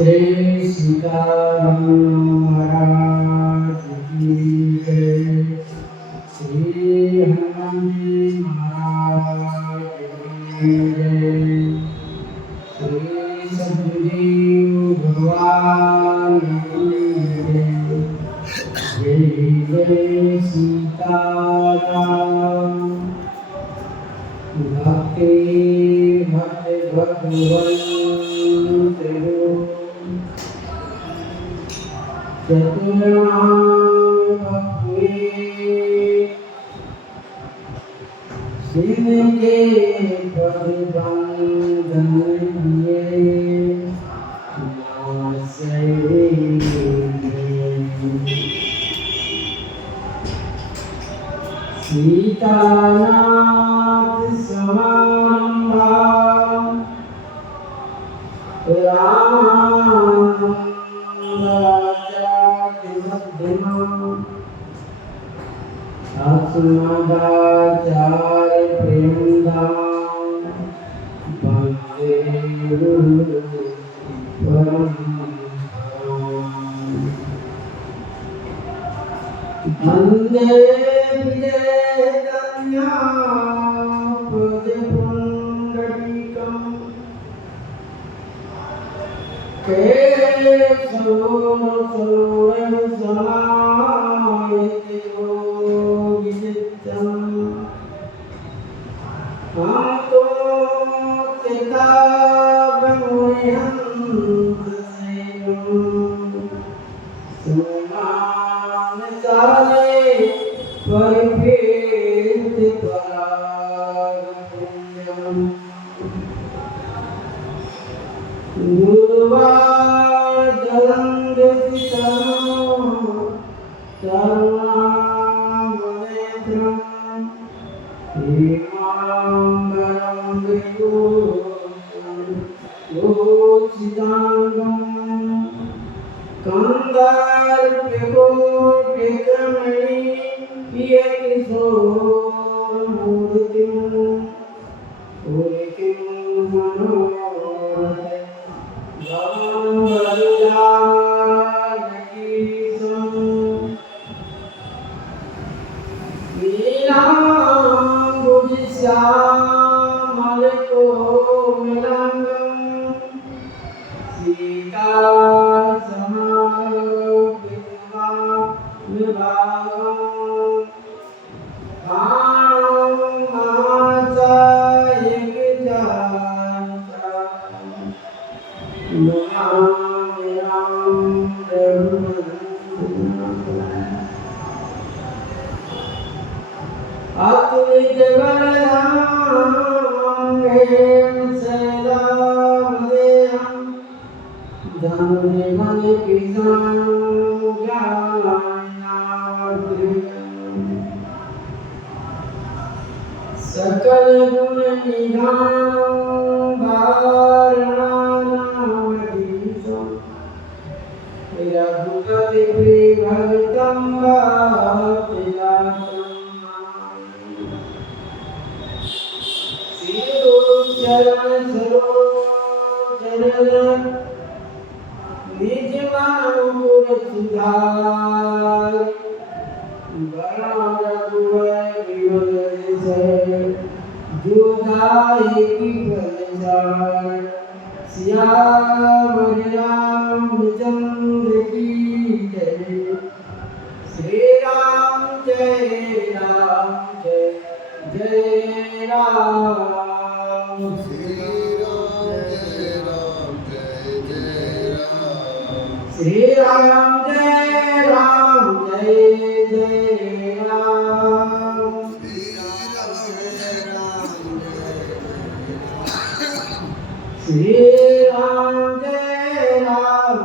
श्री सीताराम महाराज की जय। श्री हनुमान जी महाराज की जय। श्री सतगुरु भगवान की जय। जय जय सीताराम। भक्ति भक्त भगवंत चतुर्णाम जिनके पद बंधन किए सीतानाथ समारंभा अस्मदाचार्य प्रेमदाम वंदे गुरु परंपराम्। वंदे विजयकन्या पदपुण्डरीकम् सकल गुण निधान वारणावधीशो रघुपति प्रियभक्तं चरण सरोज निज मन सुधार बड़ा रघुवर विमल जो दाई की प्रचार श्याम रामचंद्र की जय। श्री राम जय राम जय जय राम। श्री राम जय श्री राम जय राम जय जय राम। श्री राम जय राम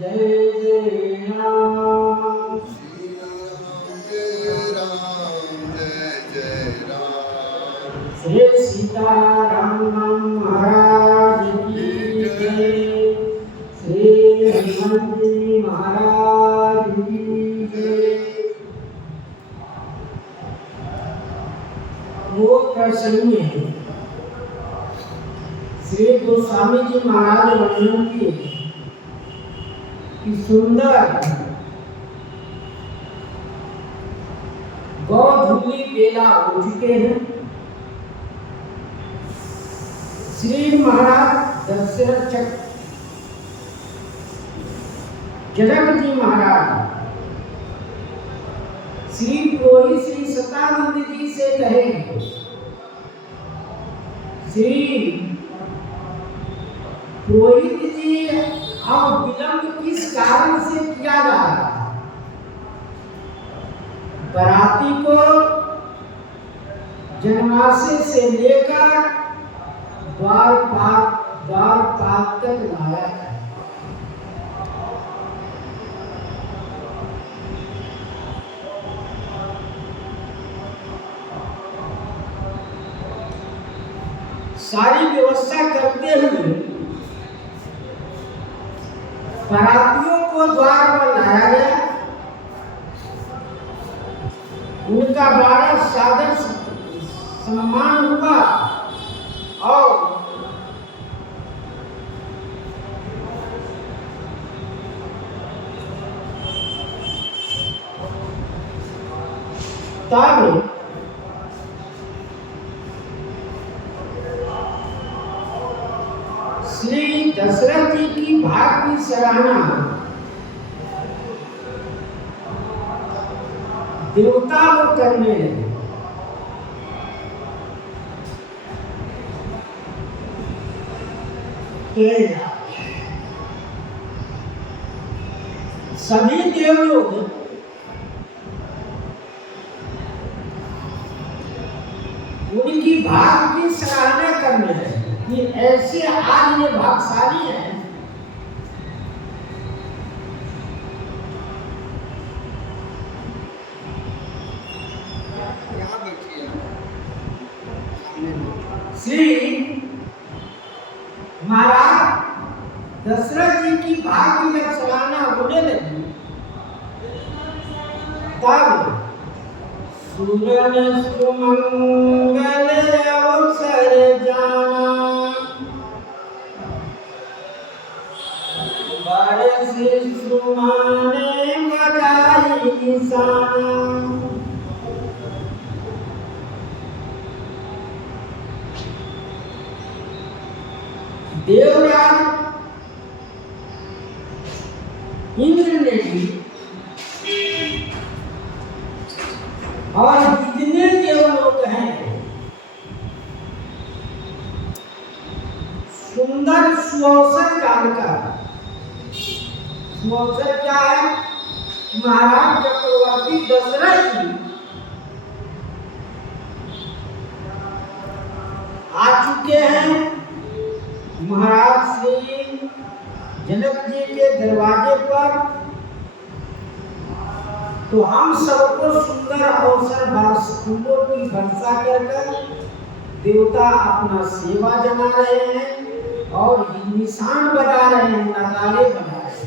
जय जय राम। श्री सीताराम महाराज की जय। श्री हनुमान जी महाराज की जय। वो प्रसंग में श्री गोस्वामी जी महाराज वर्णन किए कि सुंदर गौधूली बेला हो चुके हैं। श्री महाराज दशरथ जनक जी महाराज श्री पुरोहित श्री सतानंद जी से कहे, श्री पुरोहित जी अब विलंब किस कारण से किया जा रहा है? बराती को जन्माशय से लेकर द्वारपाल तक लाया है। सारी व्यवस्था करते हुए बरातियों को द्वार पर लाया गया। उनका बड़ा सादर सम्मान हुआ और तब श्री दशरथ जी की भाग की सराहना देवता लोग करने लगे। सभी देव लोग उनकी भाग की सराहना करने लगे कि ऐसे आज ये भागशाली है। श्री महाराज दशरथ जी की भाग की जब सराहना होने लगी तब सुरन सुमंगल अवसर जाना, बरस सुमाने बजाई निशाना। देवराज इंद्र ने भी और जितने देव लोग हैं सुंदर सुअवसर जानकर। सुअवसर क्या है? महाराज चक्रवर्ती दशरथ जी आ चुके हैं महाराज श्री जनक जी के दरवाजे पर, तो हम सबको सुंदर अवसर फूलों की वर्षा कर देवता अपना सेवा जमा रहे हैं और निशान बना रहे हैं, नगाड़े बना रहे हैं।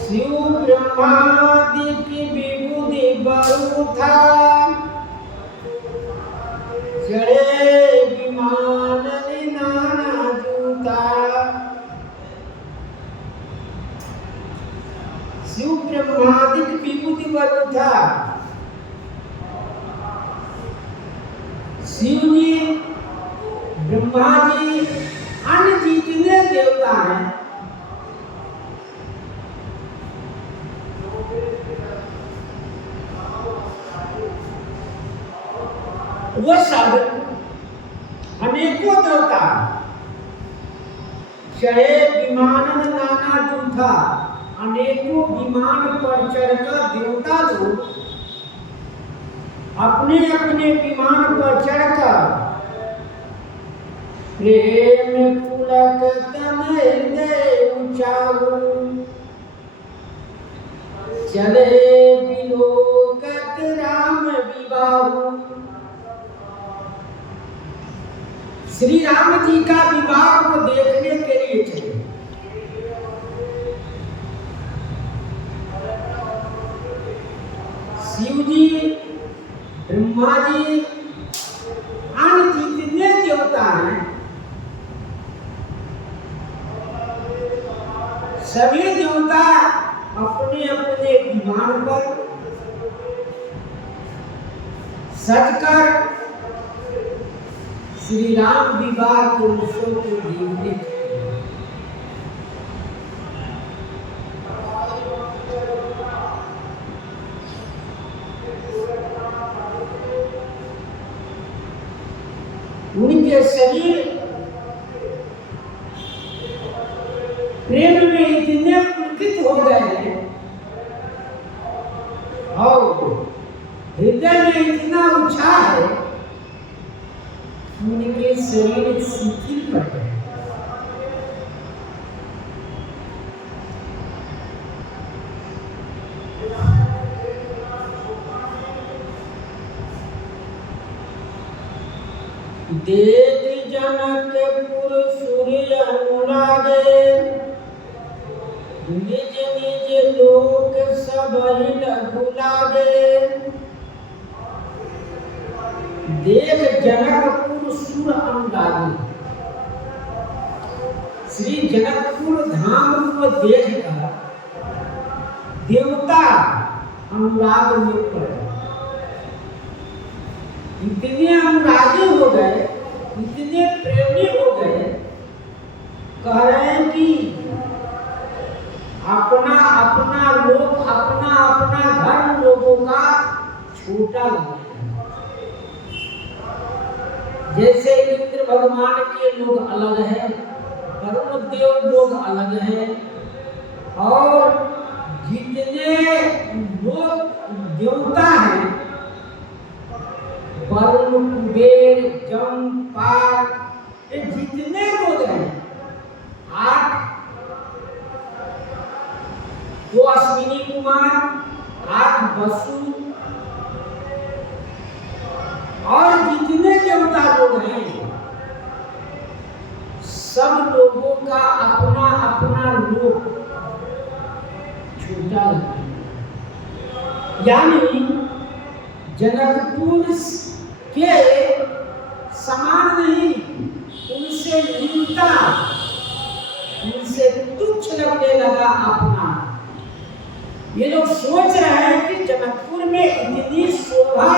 शिव ब्रह्मादि की विभूति बरु था, चढ़े विमान नाना जूता। शिव ब्रह्मादि की विभूति बरु था। शिव जी, ब्रह्मा जी, अन्य जितने देवता हैं वो सब अनेकों देवता चढ़े विमानन नाना जूथा, अनेकों विमान पर चढ़कर देवता लोग अपने अपने विमान पर चढ़कर प्रेम पुलक तन हृदय उचारू, चले विलोकत राम विवाहु। श्री राम जी का विवाह को देखने के लिए चले। शिव जी, ब्रह्मा जी, अन्य जितने देवता हैं, सभी देवता अपने अपने विमान पर सजकर श्री राम विवाह के उत्सव को देखने उनके शरीर प्रेम में इतने पुलकित हो गए हैं और हृदय में इतना उत्साह है, उनके शरीर शिथिल पड़ गए। देख जनकपुर सूर्य अनुरागे, निज निज लोक सबहि लघु लागे। देख जनकपुर सूर्य अनुरागे, श्री जनकपुर धाम को देखकर देवता अनुराग में पड़े, इतने अनुरागी हो गए, इतने प्रेमी हो गए, कह रहे हैं कि अपना अपना लोक, अपना अपना धर्म लोगों का छोटा लगता है। जैसे इंद्र भगवान के लोग अलग हैं, वरुण देव लोग अलग हैं, और जितने लोग देवता हैं, वरुण, कुबेर, जम, पार, ये जितने लोग हैं, 8 2 अश्विनी कुमार, 8 वसु, और जितने देवता लोग हैं, सब लोगों का अपना अपना लोक छोटा लगता है। यानी जनकपुर के समान नहीं, उनसे नीचा, उनसे तुच्छ लगने लगा अपना। ये लोग सोच रहे हैं कि जनकपुर में इतनी शोभा,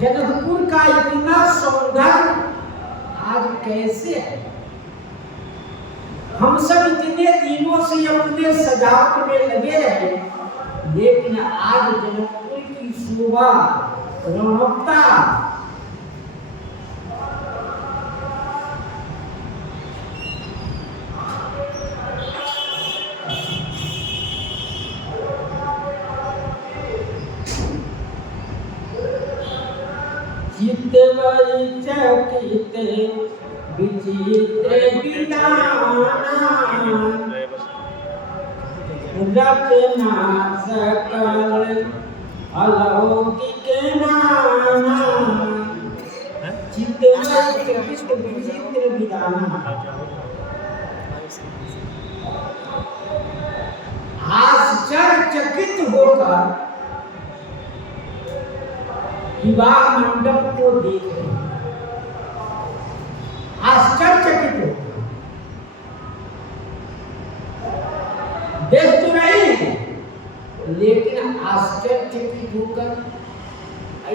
जनकपुर का इतना सौंदर्य आज कैसे है। हम सब इतने दिनों से अपने सजावट में लगे रहे, लेकिन आज जनकपुर की शोभा, रौनकता चित्त चकित विचित्र विधाना, रचना सकल अलौकिक नाना। चित्त चकित विचित्र विधाना, आश्चर्यचकित होकर विवाह मंडप को देख रहे, आश्चर्यचकित हो, देख तो रहे हैं, लेकिन आश्चर्यचकित होकर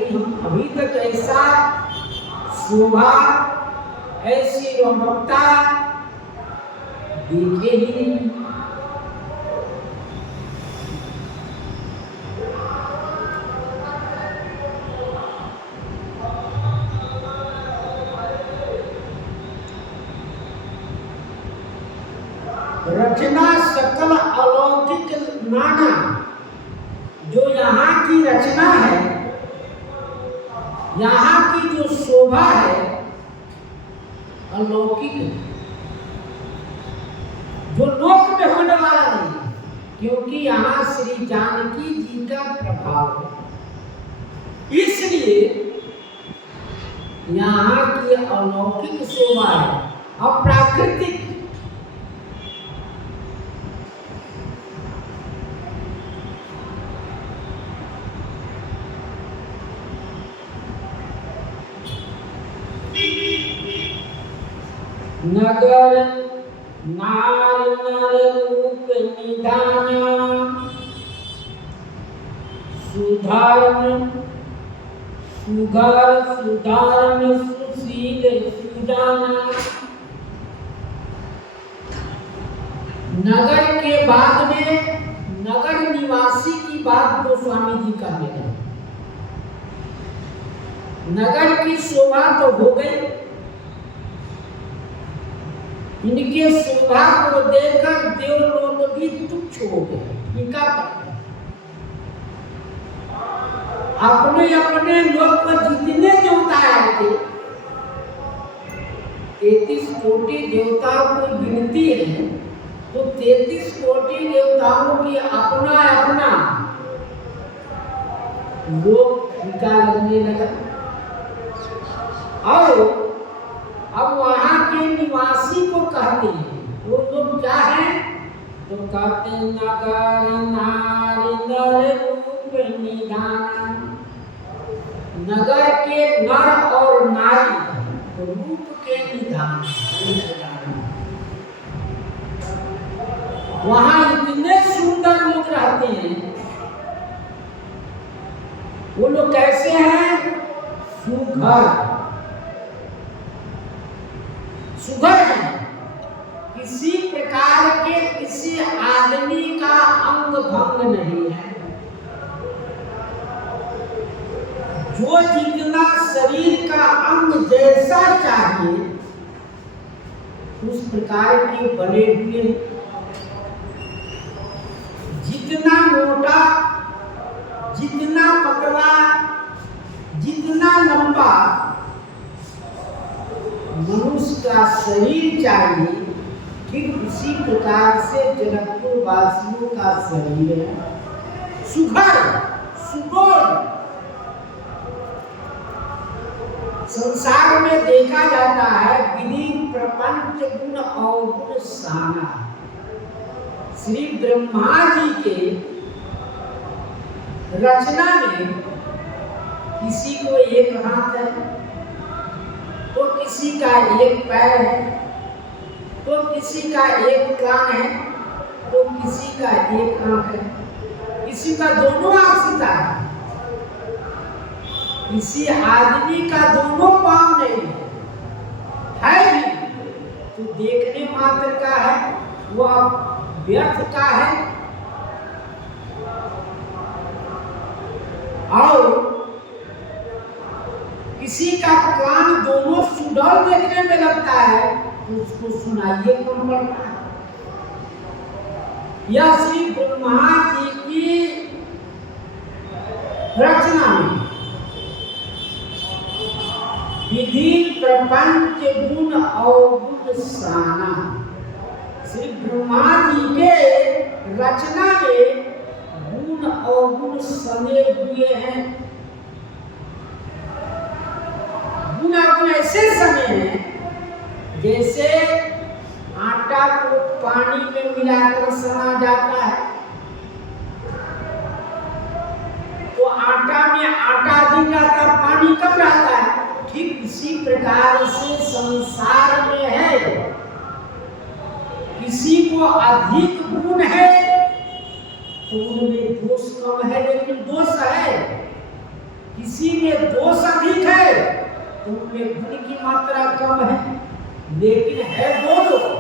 हम अभी तक ऐसा शोभा, ऐसी रौनकता देखे ही नहीं। रचना सकल अलौकिक नाना, जो यहाँ की रचना है, यहाँ की जो शोभा है अलौकिक है, जो लोक में होने वाला नहीं, क्योंकि यहाँ श्री जानकी जी का प्रभाव है, इसलिए यहाँ की अलौकिक शोभा है, अप्राकृतिक। नगर नार नर रूप निधाना, सुधर्म सुघर सुधर्म सुशील सुजाना। नगर के बाद में नगर निवासी की बात तो स्वामी जी कर रहे हैं। नगर की शोभा तो हो गई, इनके शोभा को देखकर देवलोक भी तुच्छ हो गए। इनका अपने अपने लोक पर जितने देवता आए थे, 33 कोटि देवताओं की गिनती है, तो 33 कोटि देवताओं की अपना अपना लोक फीका लगने लगा। और अब वहां के निवासी को कहते हैं, वो लोग क्या है, तो कहते हैं नगर नारी नर रूप निधान। नगर के नर और नारी रूप के निधान, वहां इतने सुंदर लोग रहते हैं। वो लोग कैसे हैं, सुघर सुघर है, किसी प्रकार के किसी आदमी का अंग भंग नहीं है, जो जितना शरीर का अंग जैसा चाहिए उस प्रकार के बने हुए, जितना मोटा जितना पतला जितना लंबा मनुष्य का शरीर चाहिए, ठीक उसी प्रकार से जनकपुर वासियों का शरीर है, सुघर सुडोल। संसार में देखा जाता है विधि प्रपंच गुण और गुण साना। श्री ब्रह्मा जी के रचना में किसी को एक हाथ है, तो किसी का एक पैर है, तो किसी का एक कान है, तो किसी का एक आंख है, किसी का दोनों आंख सीधा है, किसी आदमी का दोनों पांव नहीं है भी, तो देखने मात्र का है, वह व्यर्थ का है। और किसी का कान दोनों सुडौल देखने में लगता है, तो उसको सुनाइए कौन पड़ता है। यह श्री ब्रह्मा जी की रचना में विधि प्रपंच गुण और गुण साना। श्री ब्रह्मा जी के रचना में गुण और गुण सने हुए हैं। गुण और गुण ऐसे सने हैं जैसे आटा को पानी में मिलाकर सना जाता है, तो आटा में आटा अधिक रहता है, पानी कम रहता है। ठीक इसी प्रकार से संसार में है, किसी को अधिक गुण है तो उनमें दोष कम है, लेकिन दोष है। किसी में दोष अधिक है तो उनमें गुण की मात्रा कम है, लेकिन है दोनों।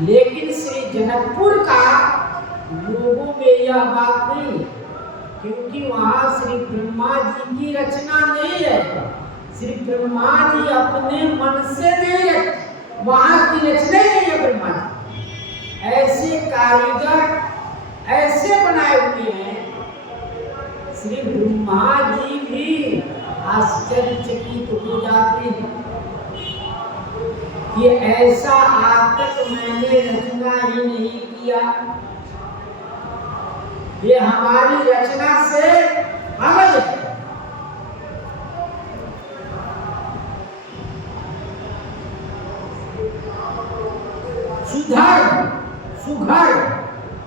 लेकिन श्री जनकपुर का लोगों में यह बात नहीं, क्योंकि वहां श्री ब्रह्मा जी की रचना नहीं है। श्री ब्रह्मा जी अपने मन से नहीं वहां की रचना ही नहीं है ब्रह्मा जी। ऐसे कारीगर ऐसे बनाए हुए हैं, श्री ब्रह्मा जी भी आश्चर्यचकित हो जाते हैं कि ऐसा आज तक मैंने रचना ही नहीं किया, ये हमारी रचना से अलग है। सुधर सुघर,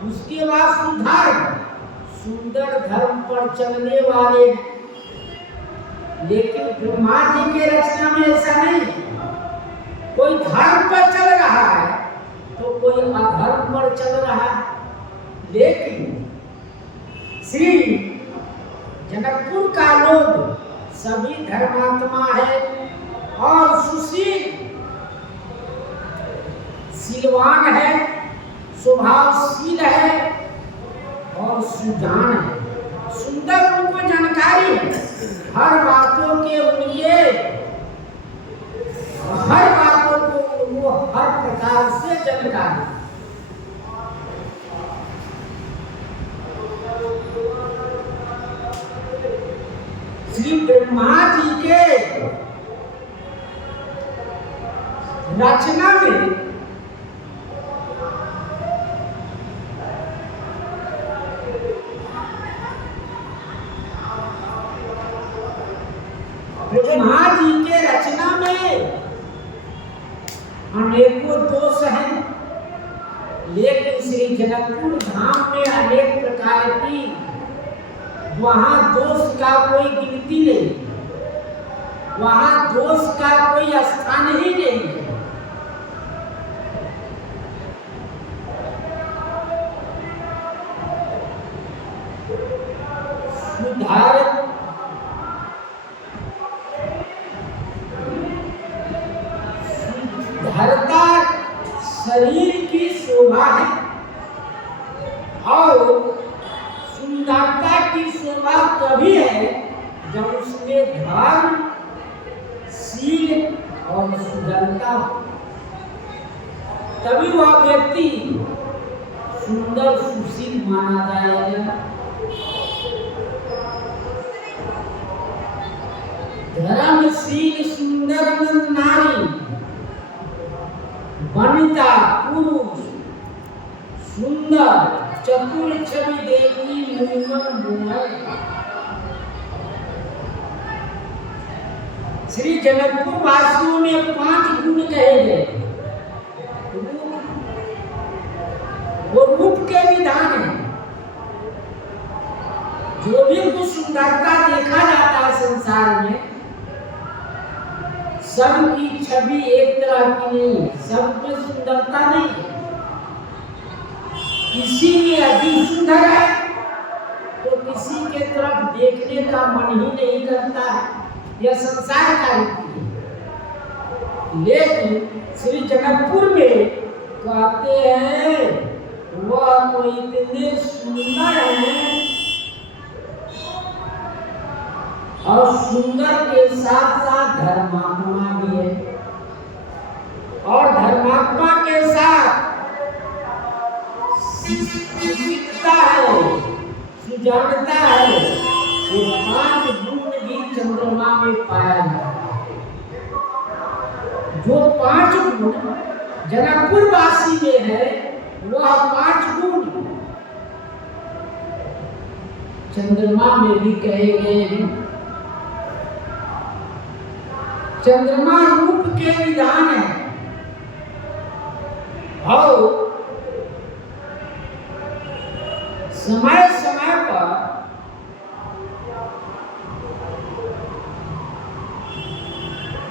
उसके बाद सुधर, सुंदर धर्म पर चलने वाले। लेकिन ब्रह्मा जी के रचना में ऐसा नहीं है, कोई धर्म पर चल रहा है तो कोई अधर्म पर चल रहा है। लेकिन श्री जनकपुर का लोग सभी धर्मात्मा है और सुशील सीलवान है, स्वभावशील है और सुजान है। सुंदर उनको जानकारी है, हर बातों के उनके हर बातों को वो हर प्रकार से जानकारी। श्री ब्रह्मा जी के रचना में ब्रह्मा जी के रचना में अनेकों दोष हैं, लेकिन श्री जनकपुर धाम में अनेक प्रकार की, वहां दोष का कोई गिनती नहीं, वहां दोष का कोई स्थान ही नहीं है। सुधारता शरीर की शोभा है और सुंदरता की शोभा तभी है जब उसमें धर्म, शील और सुंदरता हो, तभी वह व्यक्ति सुंदर सुशील माना जाएगा। धर्मशील सुंदर नारी वनिता पुरुष सुंदर चतुर छवि देखी मूमन मोहन। श्री जनकपुर वासियों में 5 गुण कहे गए, वो रूप के विधान है। जो भी कुछ सुंदरता देखा जाता है संसार में, सबकी छवि एक तरह की नहीं है, सब में सुंदरता नहीं है। किसी में अधिक सुंदर है तो किसी के तरफ देखने का मन ही नहीं करता है, यह संसार का रीति है। लेकिन श्री जनकपुर में कहते हैं वह तो इतने सुंदर है और सुंदर के साथ साथ धर्मात्मा भी है, और धर्मात्मा के साथ सुशीलता है, सुजानता है। ये 5 गुण भी चंद्रमा में पाया जाता है। जो 5 गुण जनकपुर वासी में है, वह 5 गुण चंद्रमा में भी कहे गए हैं। चंद्रमा रूप के विधान है और समय समय पर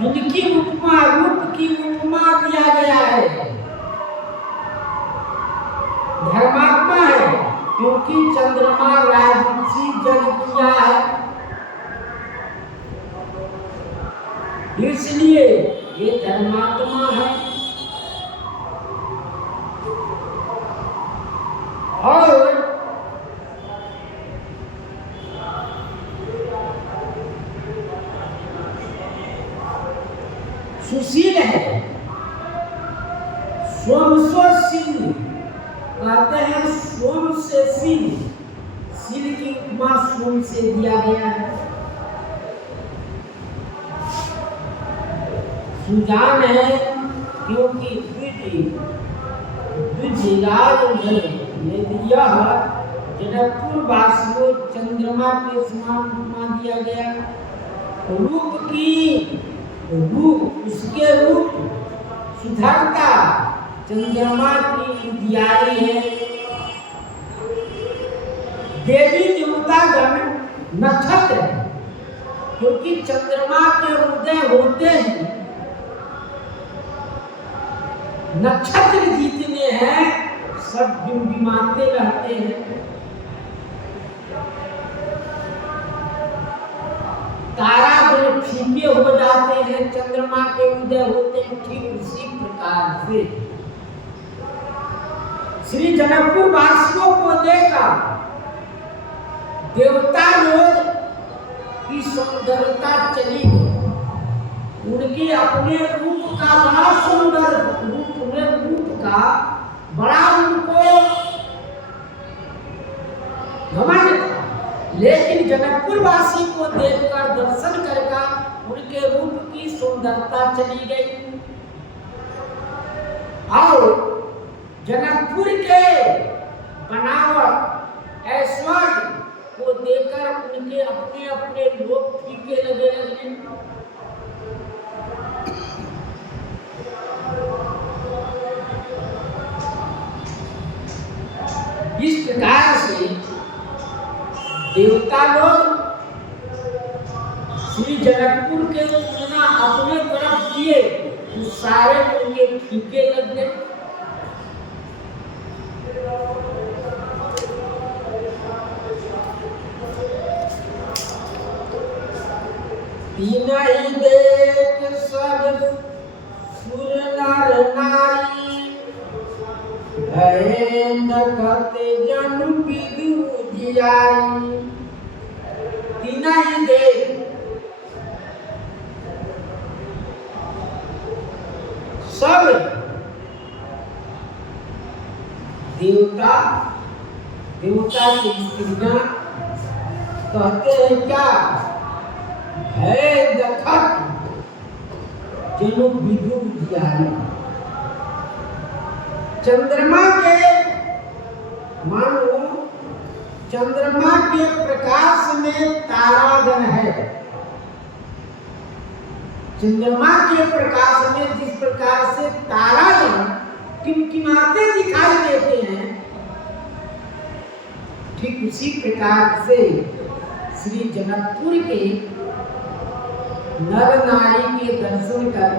इनकी उपमा, रूप की उपमा दिया गया है। धर्मात्मा है क्योंकि चंद्रमा राजसी जग किया है, इसलिए ये धर्मात्मा है। और सुशील है स्वम स्व सिल कहते हैं, स्वम से सिल, सिल की उपमा स्वम से दिया गया है। सुजान है क्योंकि द्विजराज में यह जनकपुर वासियों चंद्रमा के समान उपमा दिया गया। रूप की रूप, उसके रूप सुधरता चंद्रमा की उजियारी है। देवी देवतागण नक्षत्र है क्योंकि चंद्रमा के उदय होते हैं नक्षत्र जितने हैं सब डिमडिमाते रहते हैं। तारागण फीके हो जाते हैं चंद्रमा के उदय होते हैं। ठीक उसी प्रकार से श्री जनकपुर वासियों को देखा देवता लोग की सुंदरता चली गई। उनके अपने रूप का बड़ा सुंदर रूप का बड़ा उनको घमंड था, लेकिन जनकपुर वासी को देखकर दर्शन करके उनके रूप की सुंदरता चली गई। और जनकपुर के बनावट ऐश्वर्य को देखकर उनके अपने अपने लोग फीके लगे। इस प्रकार से देवता लोग श्री जनकपुर के तुलना अपने तरफ किए तो सारे उनके फीके लग गए। तीन ही देख सब सुर नर नारी कहते जन विदु जियारी। तीन ही देख सब देवता की स्त्रियां कहते हैं क्या है दखत जनु विदु जियारी। चंद्रमा के मानो चंद्रमा के प्रकाश में तारागण है। चंद्रमा के प्रकाश में जिस प्रकार से तारागण टिमटिमाते दिखाई देते हैं ठीक उसी प्रकार से श्री जनकपुर के नर नारी के दर्शन कर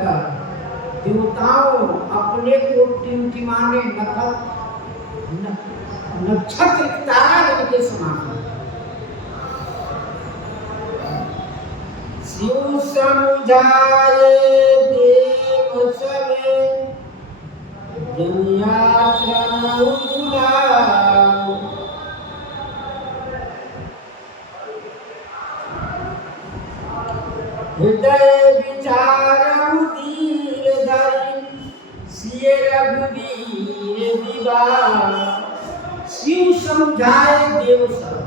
देवताओं अपने को टिमटिमाने नक्षत्र तारागण के समान। शिव समझाए देव सवे जन्याश्रम बुलाओ। हृदय विचार धीर धरि सिय रघुवीर विवाह। शिव समझाए देव सब,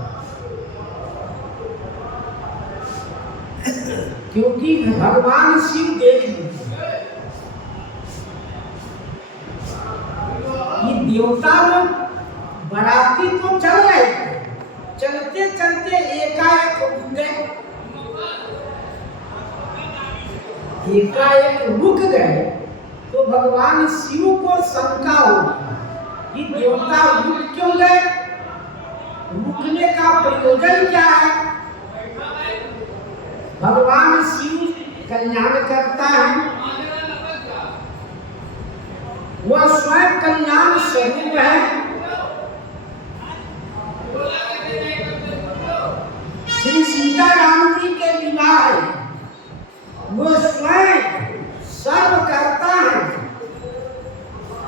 क्योंकि भगवान शिव देख ये देवता लोग बराती तो चल रहे, चलते चलते एकाएक रुक गए तो भगवान शिव को शंका होगी कि देवता रुक क्यों गए, रुकने का प्रयोजन क्या है। भगवान शिव कल्याण करता है, वह स्वयं कल्याण स्वरूप है। श्री सीताराम जी के विवाह वो स्वयं सर्व करता है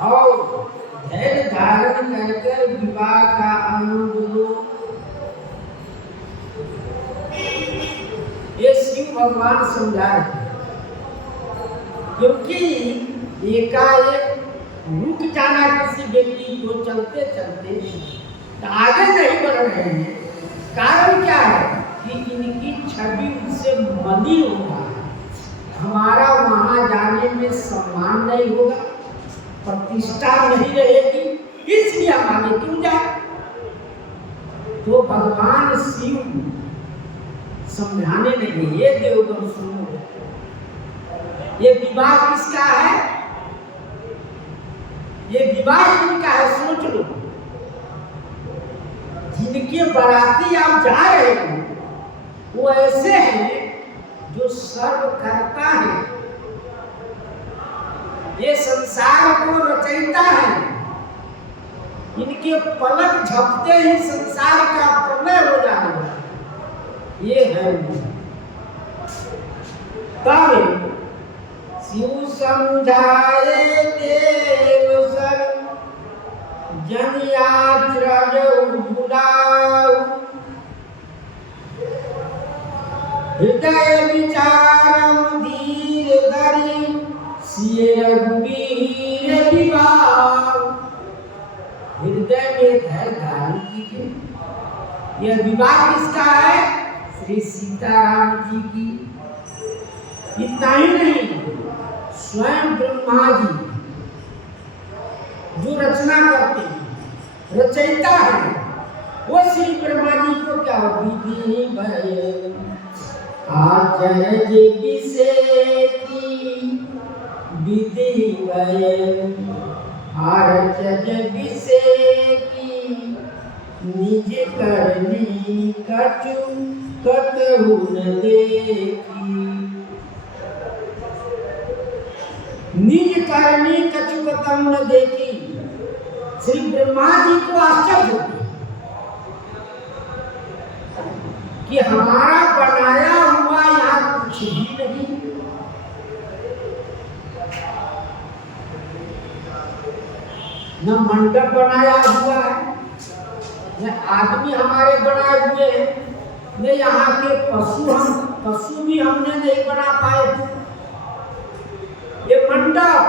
और धैर्य धारण करके विवाह का आनंद लो। ये शिव भगवान समझा रहे, क्योंकि एकाएक रुक जाना किसी व्यक्ति को चलते चलते आगे नहीं बढ़ रहे हैं, कारण क्या है कि इनकी छवि उनसे मलिन होगा, हमारा वहां जाने में सम्मान नहीं होगा, प्रतिष्ठा नहीं रहेगी, इसलिए हम आगे क्यों जाए। तो भगवान शिव समझाने लगे, ये देवगण सुनो, ये विवाह किसका है, ये विवाह किसका है, सोच लो। जिनके बाराती आप जा रहे हो वो ऐसे हैं जो सर्व करता है, ये संसार को रचयिता है, इनके पलक झपते ही संसार का प्रलय हो जाएगा, ये है। तब शिव समझाए देव सब जन यात्रज बुलाऊ, हृदय विचारम धीर धरि सिय रघुवीर विवाह। हृदय में धैर्य धारण कीजिए। यह विवाह किसका है, श्री सीताराम जी की। इतना ही नहीं, स्वयं ब्रह्मा जी जो रचना करते हैं, रचयिता है, वो श्री ब्रह्मा जी को क्या विधि भय आचरज विषेकी, विधि भय आचरज विषेकी, निज करनी कछु कतहु न देखी। निज करनी कछु कतहु न देखी। श्री ब्रह्मा जी को आश्चर्य होता कि हमारा बनाया हुआ यहाँ कुछ भी नहीं, न मंडप बनाया हुआ है, न आदमी हमारे बनाए हुए हैं, न यहाँ के पशु भी हमने नहीं बना पाए। ये मंडप,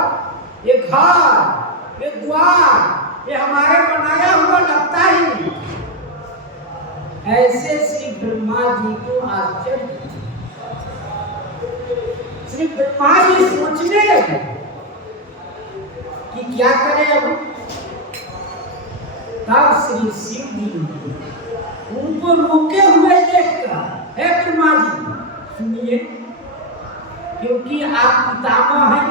ये घर, ये द्वार, ये हमारे बनाया हुआ लगता ही नहीं। ऐसे श्री ब्रह्मा जी को आश्चर्य, श्री ब्रह्मा जी सोचने लगे कि क्या करें अब। तब श्री शिव जी उनको रुके हुए देखकर, हे ब्रह्मा जी सुनिए, क्योंकि आप पितामह हैं,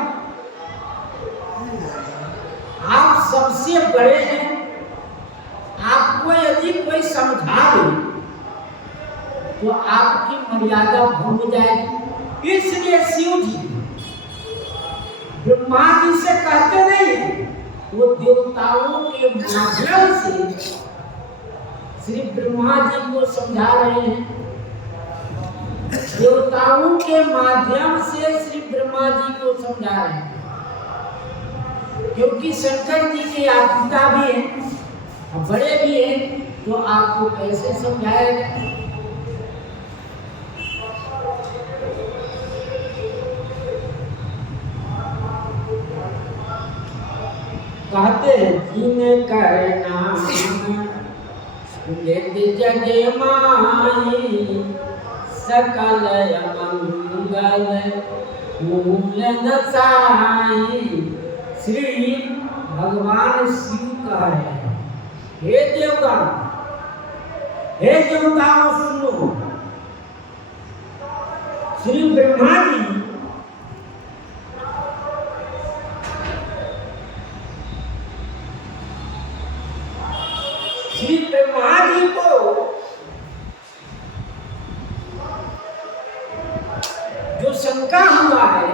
आप सबसे बड़े हैं, आपको यदि कोई समझा दे तो आपकी मर्यादा भंग जाएगी। इसलिए शिव जी ब्रह्मा जी से कहते नहीं, वो देवताओं के माध्यम से श्री ब्रह्मा जी को समझा रहे हैं। देवताओं के माध्यम से श्री ब्रह्मा जी को समझा रहे हैं, क्योंकि शंकर जी के आप पिता भी हैं, बड़े भी हैं, तो आपको कैसे समझाएगा। कहते जिन करना जगे माई, सकल मंगल मूल नसाई। श्री भगवान शिव कह रहे हैं, हे देवगण, हे देवताओं सुनो, श्री ब्रह्मा जी को जो शंका हुआ है,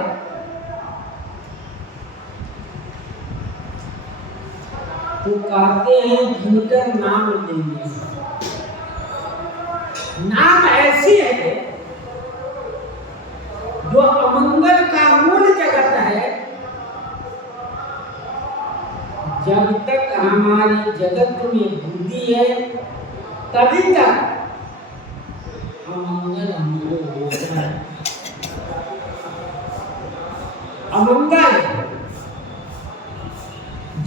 तो कहते हैं जिनका नाम लेंगे। नाम ऐसी है जो अमंगल का मूल जगत है। जब तक हमारी जगत में बुद्धि है तभी तक अमंगल हमको होता है। अमंगल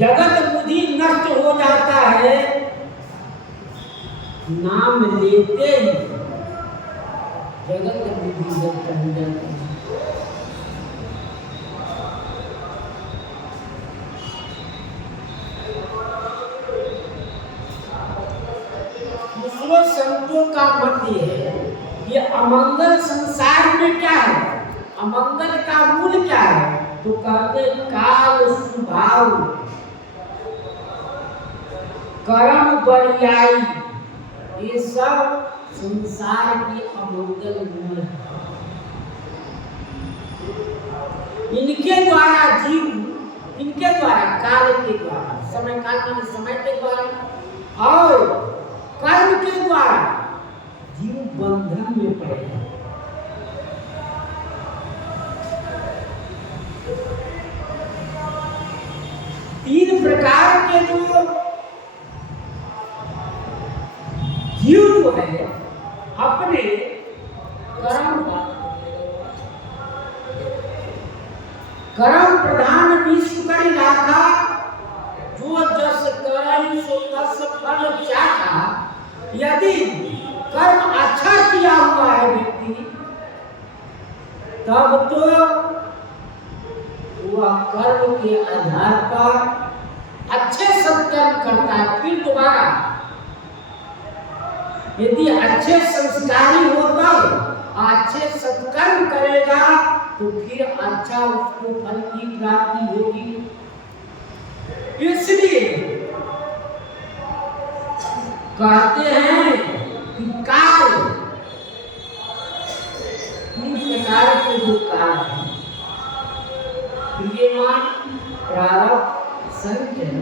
जगत बुद्धि नष्ट हो जाता है नाम लेते ही, जगत बुद्धि नष्ट हो जाता है। दूसरों संतों का मत ये है, ये अमंगल संसार में क्या है, अमंगल का मूल क्या है, तो कहते काल स्वभाव कर्म बरियाई, ये सब संसार की अमंगल मूल है। इनके द्वारा जीव, इनके द्वारा काल के द्वारा, समय काल के समय के द्वारा और कर्म के द्वारा जीव बंधन में पड़ेगा। तीन प्रकार के जो जीव जो है अपने कर्म प्रधान विश्व कर राखा, जो जस कर्म सो तस फल चाखा। यदि कर्म अच्छा किया हुआ है व्यक्ति, तब तो वह कर्म के आधार पर अच्छे सत्कर्म करता है। फिर दोबारा यदि अच्छे संस्कारी हो तब अच्छे सत्कर्म करेगा तो फिर अच्छा उसको फल की प्राप्ति होगी। इसलिए कहते हैं कि काल, तीन प्रकार के जो काल है, क्रियमान, प्रारब्ध, संचय,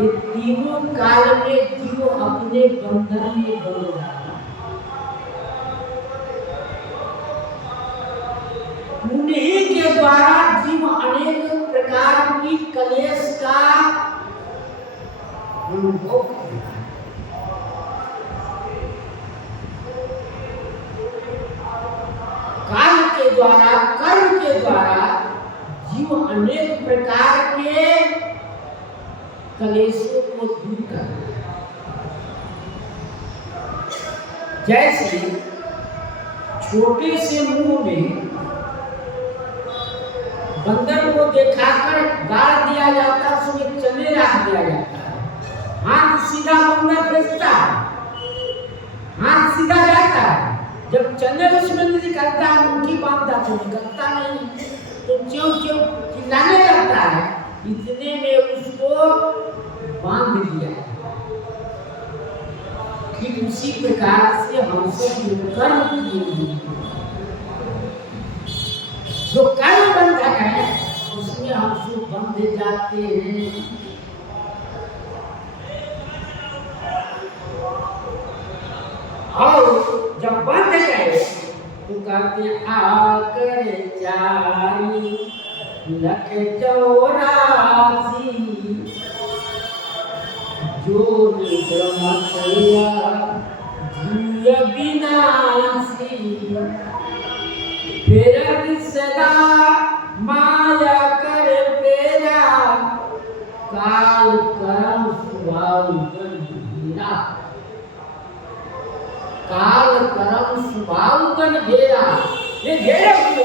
ये तीनों काल में जीव अपने बंधन में बंध जाता है। उन्हीं के द्वारा जीव अनेक प्रकार की कलेश का अनुभव करता है। काल के द्वारा, कर्म के द्वारा जीव अनेक प्रकार के कलेशों को दूर करता है। जैसे छोटे से मुंह में बंदर को दिखाकर गाड़ दिया जाता है, उसमें चने रख दिया जाता है, हाथ सीधा बंदर भेजता है, हाथ सीधा जाता है। जब चने उसमें निकलता है, मुट्ठी बांधता तो निकलता नहीं, तो च्यों च्यों चिल्लाने लगता है। इतने में उसको बांध दिया। फिर उसी प्रकार से हम सब कर्म किए, जो कर्म बंधक है उसमें हम सब बंध जाते हैं। और जब बंध गए तो कहते आकर 4,84,000 जो निद्रमतया जीव विनाशी, फेरत सदा माया कर फेरा, काल कर्म स्वभाव गंभीरा। काल कर्म स्वभाव गंभीरा, ये घेरे हुए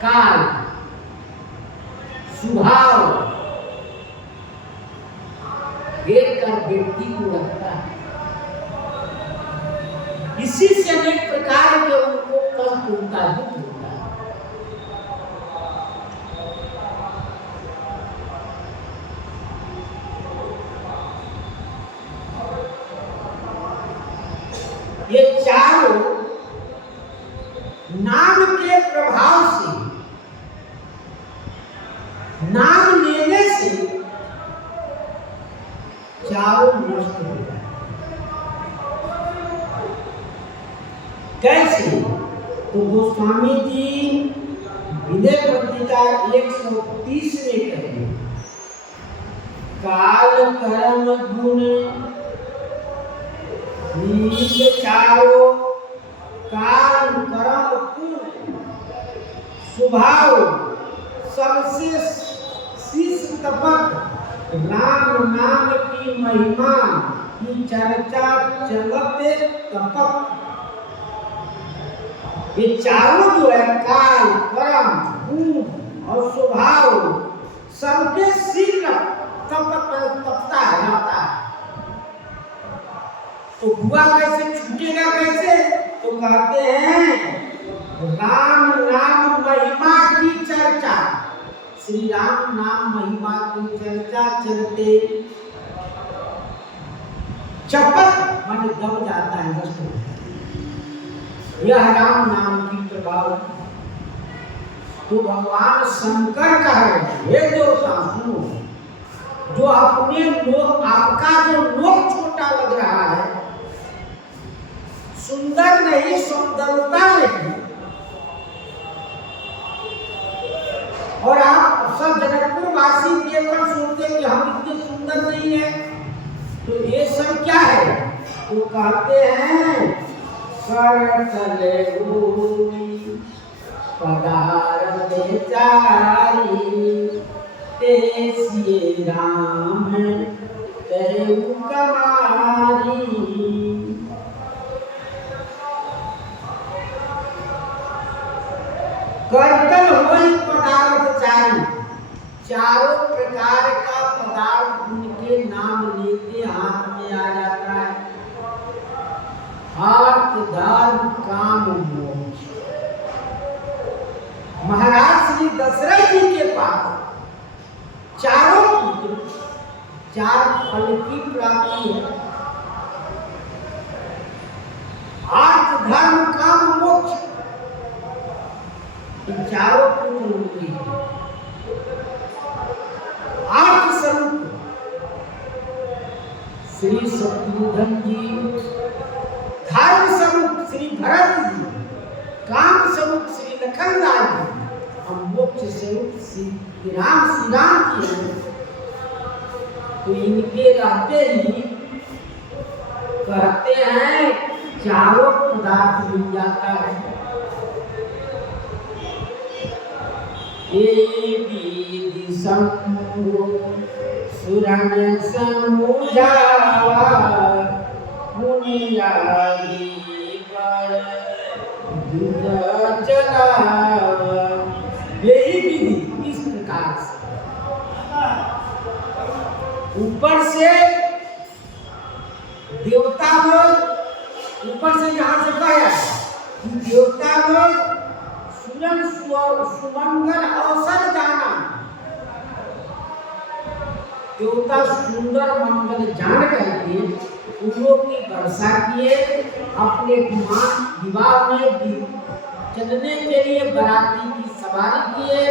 काल स्वभाव घेर कर व्यक्ति को रखता है। इसी से अनेक प्रकार के उनको कष्ट होता है, दुख होता है। ये चारों नाम के प्रभाव से, नाम लेने से चारों नष्ट हो जाए। कैसे? तो गोस्वामी जी विनय पत्रिका 130 में कहते, काल कर्म गुण नील चारो, काल कर्म गुण स्वभाव सबसे शीश तपक राम नाम की महिमा की चर्चा चलते तपक। ये चारों जो है काल, कर्म, गुण और स्वभाव सबके सिर तपता रहता है। तो हुआ कैसे, छूटेगा कैसे? तो कहते हैं राम नाम महिमा की चर्चा, श्री राम नाम महिमा की चर्चा चलते चपक मन दब जाता है, नष्ट हो जाता है। यह राम नाम की प्रभाव। तो भगवान शंकर का है, हे देवता सुनो, जो अपने लोग, आपका जो लोग छोटा लग रहा है, सुंदर नहीं, सुंदरता नहीं, और आप सब जनकपुर वासी देखकर सोचते कि हम इतने सुंदर नहीं है, तो ये सब क्या है? तो कहते हैं करतले भूमि पदारते चारी, ते सिए राम तेऊ कमारी। कर्तन हुई पदार्थ चारी, चारों प्रकार का पदार्थ उनके नाम लेते हाथ में आ जाता है। अर्थ, धर्म, काम, मोक्ष। महाराज श्री दशरथ जी के पास चारों पुत्र, चार फल की प्राप्ति है। अर्थ, धर्म, काम, मोक्ष, इन चारों पुत्र उनके हैं। अर्थ स्वरूप श्री शत्रुघ्न जी, धर्म स्वरूप श्री भरत जी, काम स्वरूप श्री लखन जी, और मोक्ष स्वरूप श्री राम जी हैं। तो इनके रहते ही कहते हैं चारों पदार्थ मिल जाता है। विधि शंभु सुरन समुझावा, मुनियादि पर दूध चलावा। यही विधि इस प्रकार से ऊपर से देवता लोग, ऊपर से जहां से कहा कि देवता लोग सुमंगल अवसर जाना, देवता सुंदर मंगल जान करके फूलों की वर्षा किए, अपने विवाह में चलने के लिए बराती की सवारी किए।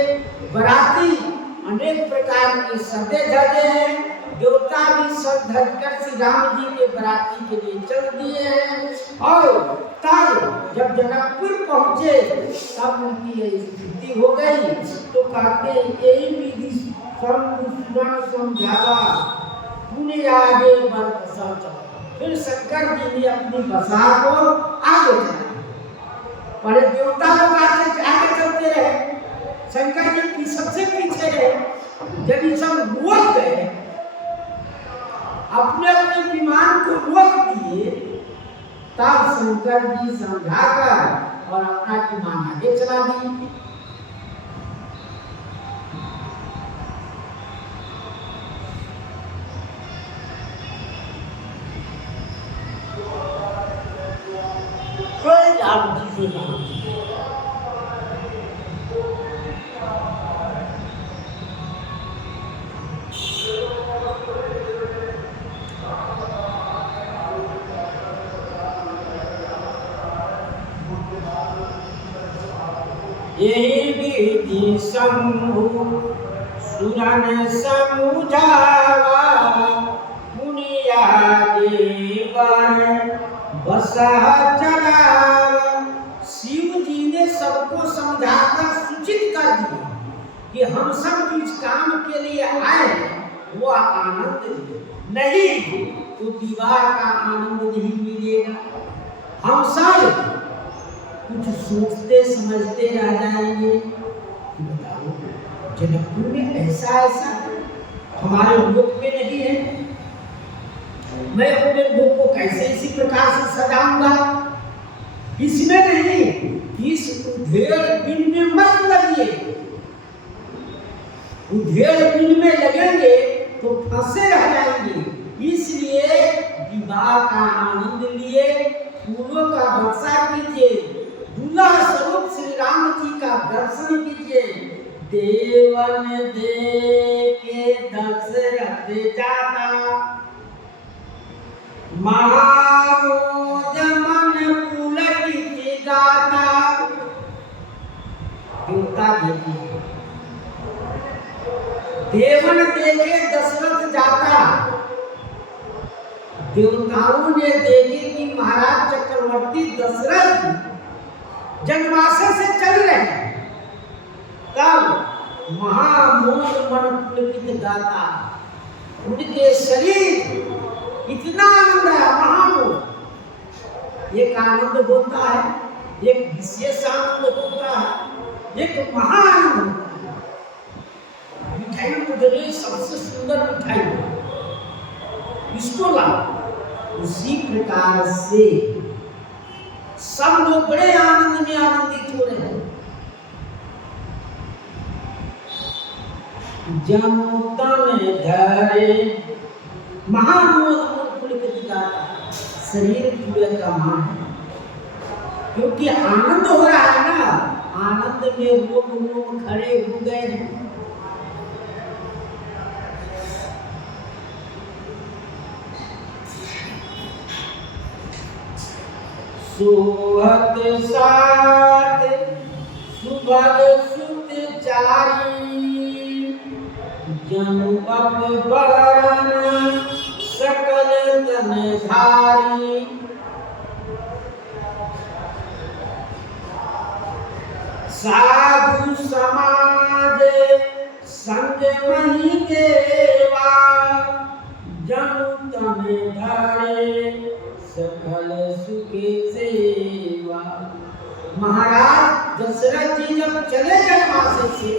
बराती अनेक प्रकार के सजे धजे हैं, देवता भी सज धज कर श्री राम जी के बराती के लिए चल दिए हैं। और तब जब जनकपुर पहुंचे तब उनकी यह स्थिति हो गई। तो कहते यही विधि समझावा, पुण्य आगे बढ़ चला। फिर शंकर जी ने अपनी बसा को आगे चला। पहले देवता लोग आगे चलते रहे, शंकर जी सबसे पीछे रहे। जब ये सब रोक गए, अपने अपने विमान को रोक दिए, तब शंकर जी समझाकर और अपना विमान आगे चला दी। राम जी से यही विधि शंभु सुरन समुझावा, मुनियादि पर बसा चलावा। शिव जी ने सबको समझाकर सूचित कर दिया कि हम सब जिस काम के लिए आए हैं वो आनंद नहीं तो विवाह का आनंद नहीं मिलेगा। हम सब कुछ सोचते समझते रह जाएंगे कि बताओ जनकपुर में ऐसा हमारे लोक में नहीं है। मैं अपने लोक को कैसे इसी प्रकार से सजाऊंगा? इसमें नहीं, इस उधेड़ पिंड में मत लगिए। उधेड़ पिंड में लगेंगे तो फंसे रह जाएंगे। इसलिए विवाह का आनंद लिए, फूलों का वर्षा कीजिए, दूल्हा स्वरूप श्री राम जी का दर्शन कीजिए। देवन देके दशरथ जाता, महामोद मन पुलकित गाता। देवता देखिए, देवन देखे दशरथ जाता। देवताओं ने देखे कि महाराज चक्रवर्ती दशरथ जनवासे से चल रहे हैं। तब महामोद मन पुलकित गाता, उनके शरीर इतना आनंद है, महामोद। एक आनंद होता है, एक विशेष आनंद होता है, एक महाआनंद होता है। मिठाई उधर सबसे सुंदर मिठाई, इसको लाओ। उसी प्रकार से सब लोग बड़े आनंद में आनंदित हो रहे हैं। जमुतन धरे महामोद पुलकित गाता, शरीर पूरे का मान है, क्योंकि आनंद हो रहा है ना। आनंद में लोग खड़े हो गए हैं। सोहत साथ सुभग सुत चारी, जनु अपबरण सकल तन धारी। साधु समाज संग मही देवा, जनु तन धरे सकल सुखे सेवा। महाराज दशरथ जी जब चले जनवासे से,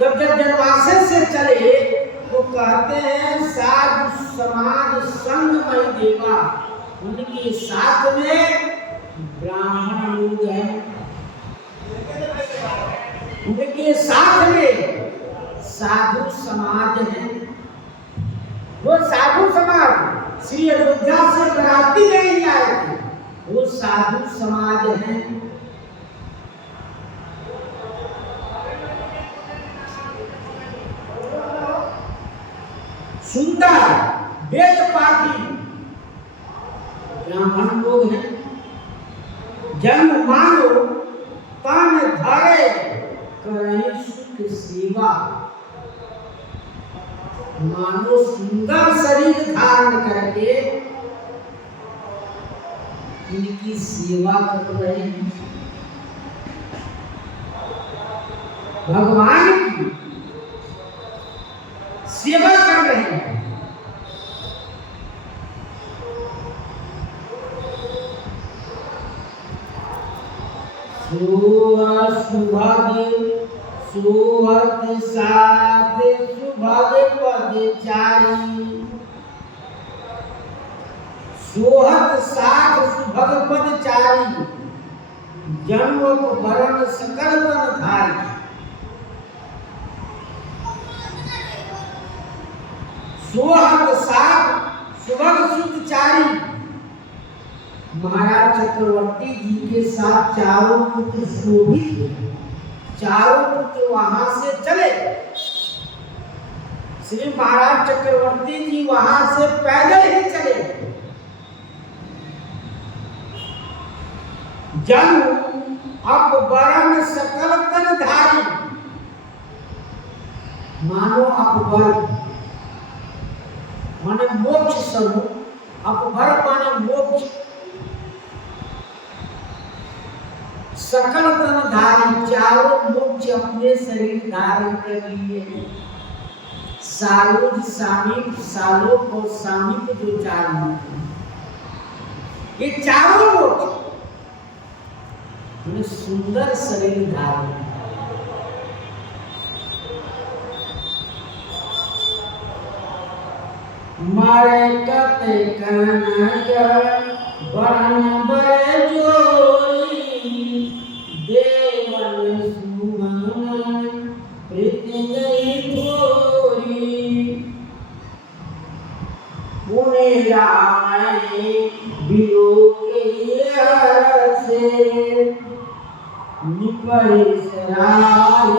जब जनवासे से चले तो कहते हैं साधु समाज संगमय देवा। उनके साथ में ब्राह्मण लोग हैं, उनके साथ में साधु समाज है। वो साधु समाज श्री अयोध्या से बराती नहीं आए थे, वो साधु समाज है। सुंदर वेद पाठी ब्राह्मण लोग हैं। जन्म मानो तन धरे करें सुख सेवा। मानो सुंदर शरीर धारण करके इनकी सेवा कर रहे हैं, भगवान की सेवा कर रहे हैं। सुहत साध सुभग पद चारी। सोहत साध सुभग पद चारी, जन्म वरण सकल तन धारी। सोहत साध सुभग सुत चारी। महाराज चक्रवर्ती जी के साथ चारों पुत्र शोभित हुए। चारों पुत्र वहां से चले। श्री महाराज चक्रवर्ती जी वहां से पैदल ही चले। जन्म अपवरण सकल तन धारी। मानो अपवर माने मोक्ष स्वरूप, अपवर माने मोक्ष। सकल तन धारी, चारों मोक्ष अपने शरीर धारण कर लिए। सालोज सामीप, सालोक और सामीप जो चार मोक्ष, ये चारों मोक्ष सुंदर शरीर धारण। मरकत कनक बरन बर जोरी देवन सुमन प्रीति गई थोरी पुण्य रामय बिलोके से निपरि सराई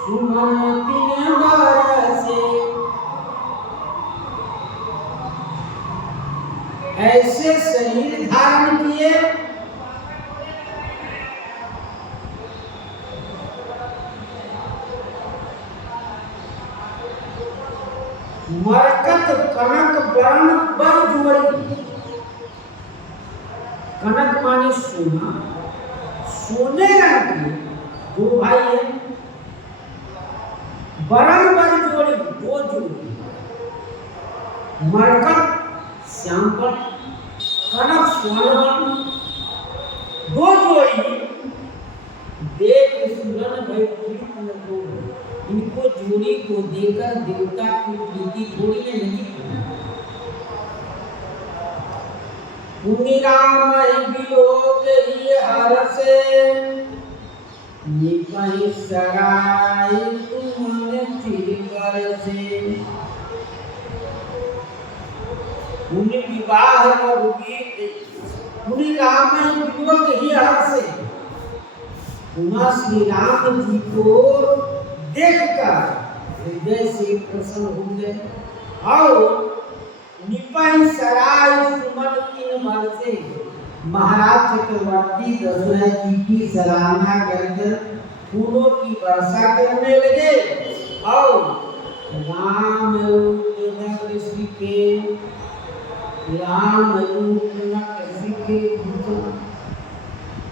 सुमन तिन बरसे। ऐसे शरीर धारण किए मरकत कनक बरन बर जोड़ी। कनक माने सोना, सोने रंग के दो भाई हैं। बरन बर जोड़ी दो जोड़ी, मरकत श्यामपन, कनक स्वर्ण, दो जोड़ी देख सुरन भय प्रीत न हो। इनको जोड़ी को देकर देवता की प्रीति थोड़ी है नहीं। पुनि राम बिलोक ही हरसे निपहि सराय तुमन फिर बरसे। पुनि विवाह पुनि राम बिलोक ही हरसे। पुनः श्री राम जी को देखकर हृदय से प्रसन्न हो गए और निपहि सराय सुमन तिन बरसे। महाराज चक्रवर्ती दशरथ जी की सराहना करकर फूलों की वर्षा करने लगे और राम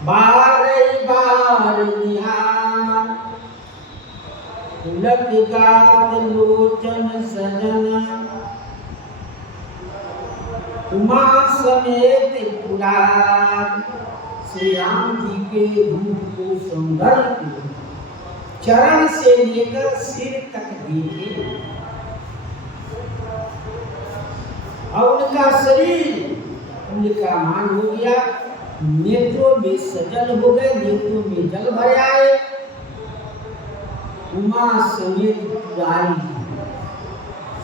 बार बार निहार पुलक गात लोचन सजन उमा समेत पुराण। श्री राम जी के रूप को सौंदर्य चरण से लेकर सिर तक देखे और उनका शरीर उनका मान हो गया। नेत्रों में सजल हो गए, नेत्रों में जल भर आए। उमा समेत पुरारी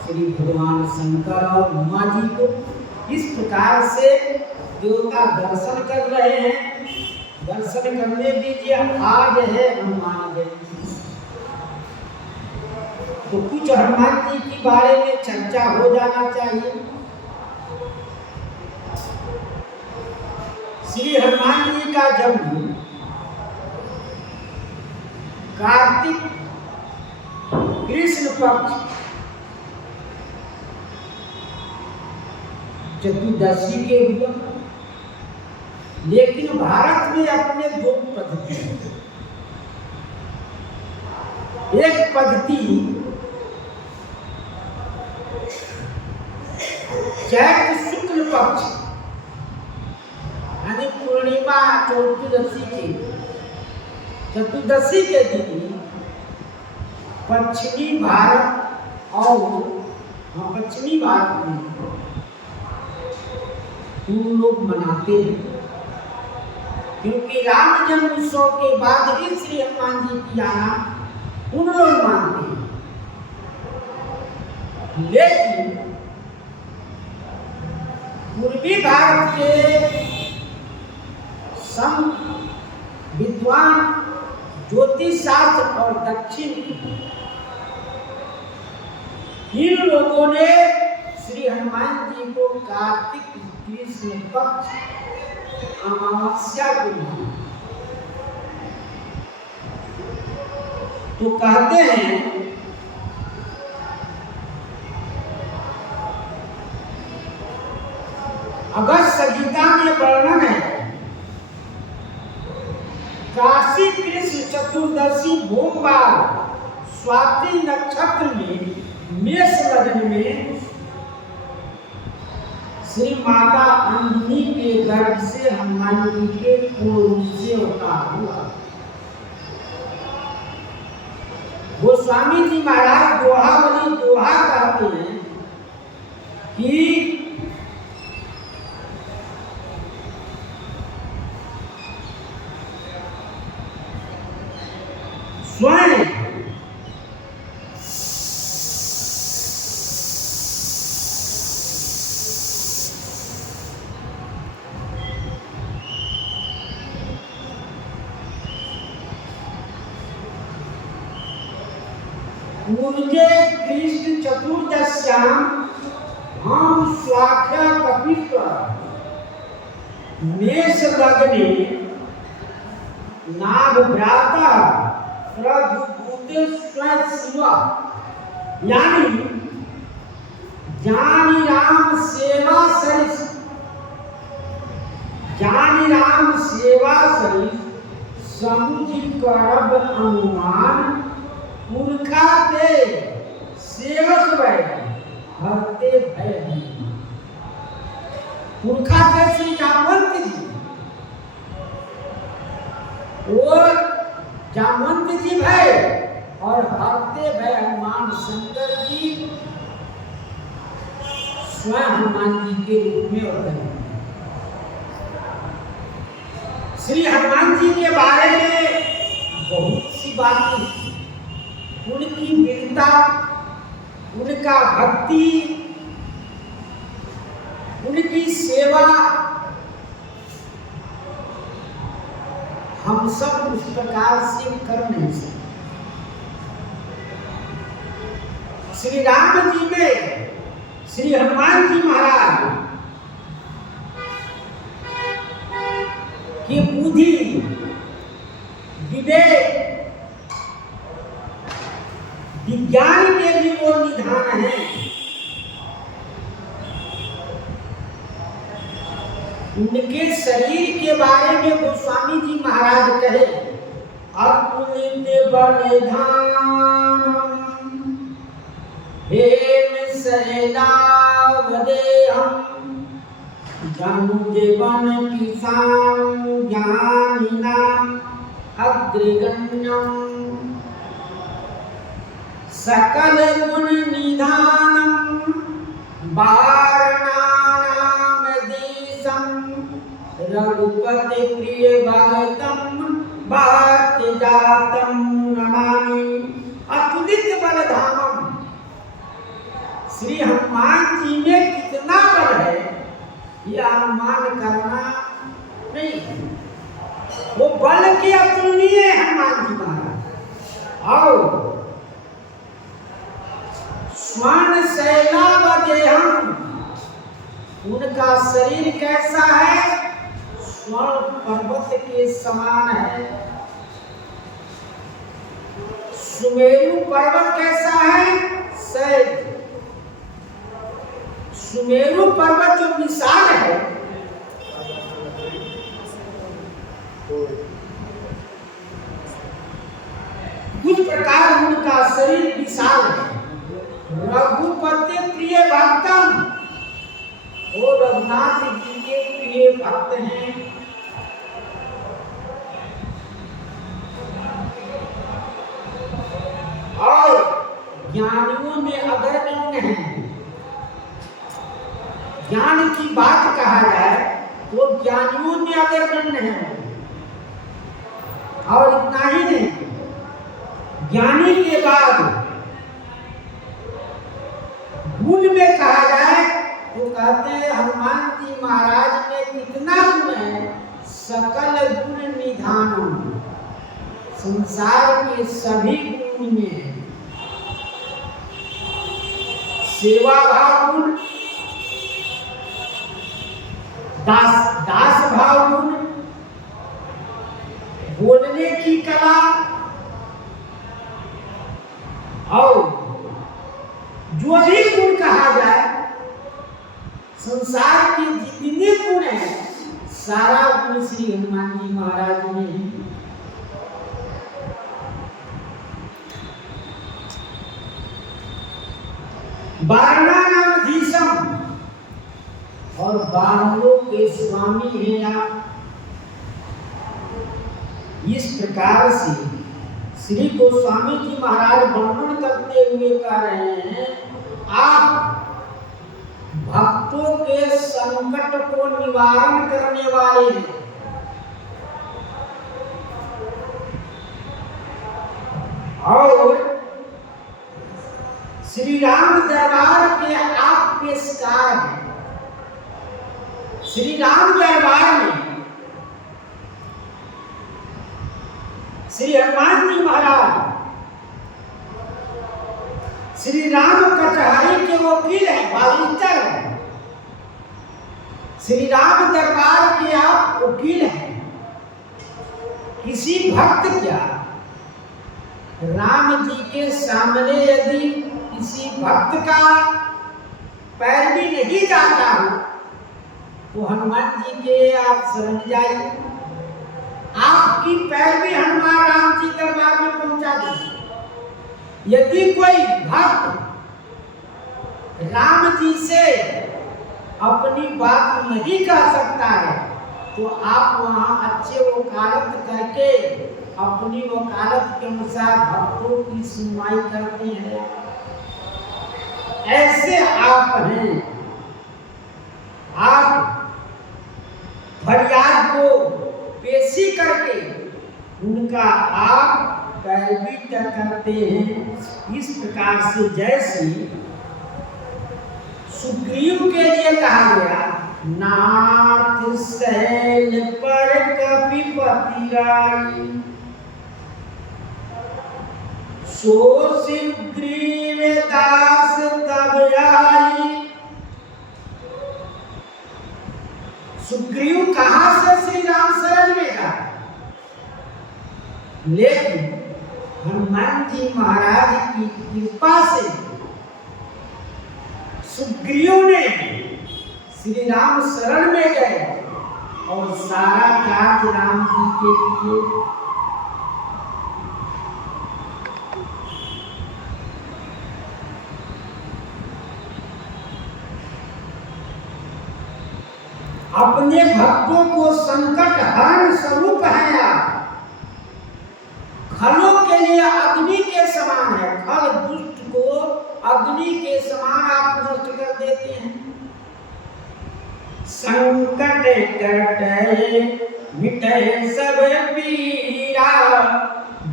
श्री भगवान शंकर और उमा जी को इस प्रकार से देवता दर्शन कर रहे हैं। दर्शन करने दीजिए, आज है हनुमान जयंती। तो कुछ हनुमान जी के बारे में चर्चा हो जाना चाहिए। श्री हनुमान जी का जन्म कार्तिक कृष्ण पक्ष चतुर्दशी के हुआ। लेकिन भारत में अपने दो पद्धति, एक पद्धति चैत्र शुक्ल पक्ष यानी पूर्णिमा चतुर्दशी के दिन पश्चिमी भारत और पश्चिमी भारत में उन लोग मनाते हैं, क्योंकि राम जन्म उत्सव के बाद ही श्री हनुमान जी की आना उन लोग मानते हैं। लेकिन पूर्वी भारत के संत विद्वान ज्योतिष शास्त्र और दक्षिण इन लोगों ने श्री हनुमान जी को कार्तिक कृष्ण पक्ष अमावस्या को माना। तो कहते हैं अगस्त संहिता में वर्णन है, काशी कृष्ण चतुर्दशी भोमवार स्वाति नक्षत्र में मेष लग्न में श्री माता अंजनी के गर्भ से हनुमान जी के पूर्व से अवतार हुआ। गोस्वामी जी महाराज दोहा कहते हैं कि स्वयं मुझे कृष्ण चतुर्दश्याम हम स्वाख्या कपित्व मेष लग्ने नाग भ्राता प्रभुभूते स्वयं शिवा, यानी जानी राम सेवा सरिस, जानी राम सेवा सरिस समुझ करब अनुमान, पुरखा ते सेवक भय हरते भय। पुरखा थे श्री जामवंत जी, और जामवंत जी भय और हरते भय हनुमान शंकर जी स्वयं हनुमान जी के रूप में अवतरित हैं। श्री हनुमान जी के बारे में बहुत सी बातें, उनकी वीरता, उनका भक्ति, उनकी सेवा हम सब उस प्रकार से कर नहीं सकते। श्री राम जी में श्री हनुमान जी महाराज की बुद्धि, विवेक, विज्ञान के भी वो निधान है। उनके शरीर के बारे में गोस्वामी जी महाराज कहे, अतुलित बलिधानम हेम सहदावदेहम जनुजीवन किसान ज्ञानिनाम अग्रगण्यम सकल गुण निधानम वारणानाम देशम रघुपति प्रिय भगतम भक्ति जातम नमामि। अतुलित बलधामम, श्री हनुमान जी में कितना बल है यह अनुमान करना नहीं है। वो बल के अतुलनीय हनुमान जी महाराज। और स्वर्ण शैलावदेहम, उनका शरीर कैसा है? स्वर्ण पर्वत के समान है। सुमेरु पर्वत कैसा है? शैल। सुमेरु पर्वत जो विशाल है, कुछ प्रकार उनका शरीर विशाल है। रघुपति प्रिय भक्तम, वो रघुनाथ जी के प्रिय भक्त हैं। और ज्ञानियों में अग्रगण्य हैं। ज्ञान की बात कहा जाए तो ज्ञानियों में अग्रगण्य हैं। और इतना ही नहीं, ज्ञानी के बाद गुण में कहा जाए तो कहते हैं हनुमान जी महाराज में कितना गुण है? सकल गुण निधान, संसार के सभी गुण में है। सेवा भाव गुण, दास भाव गुण, बोलने की कला, और जो भी गुण कहा जाए, संसार के जितने गुण हैं सारा गुण श्री हनुमान जी महाराज में है। वारणानाधीशम, और वानरों के स्वामी हैं आप। इस प्रकार से श्री गोस्वामी जी महाराज वर्णन करते हुए कह रहे हैं, आप संकट को निवारण करने वाले हैं। और श्री राम दरबार के आप पेशकार हैं। श्री राम दरबार में श्री हनुमान जी महाराज श्री राम कचहरी के वकील हैं, बारिस्टर हैं। श्री राम दरबार के आप वकील हैं। किसी भक्त क्या राम जी के सामने यदि किसी भक्त का पैरवी नहीं जाता हो तो हनुमान जी के आप शरण जाइए, आपकी पैरवी हनुमान राम जी दरबार में पहुंचा देंगे। यदि कोई भक्त राम जी से अपनी बात नहीं कह सकता है तो आप वहां अच्छे वकालत करके अपनी वकालत के अनुसार भक्तों की सुनवाई करते हैं। ऐसे आप हैं। आप फरियाद को पेशी करके उनका आप पैरवी करते हैं। इस प्रकार से जैसे सुग्रीव के लिए कहा गया, नाथ शैल पर कपिपति राई, सो सुग्रीव दास तब आई। सुग्रीव कहां से श्री राम शरण में गया, लेकिन हनुमान जी महाराज की कृपा से सुग्रीव ने श्री राम शरण में गए और सारा कार्य राम जी के लिए। अपने भक्तों को संकट हरण स्वरूप है आप। खलों के लिए अग्नि के समान है। खल दुष्ट को अग्नि के समान आप नष्ट कर देते हैं। संकट कटे मिटे सब पीरा,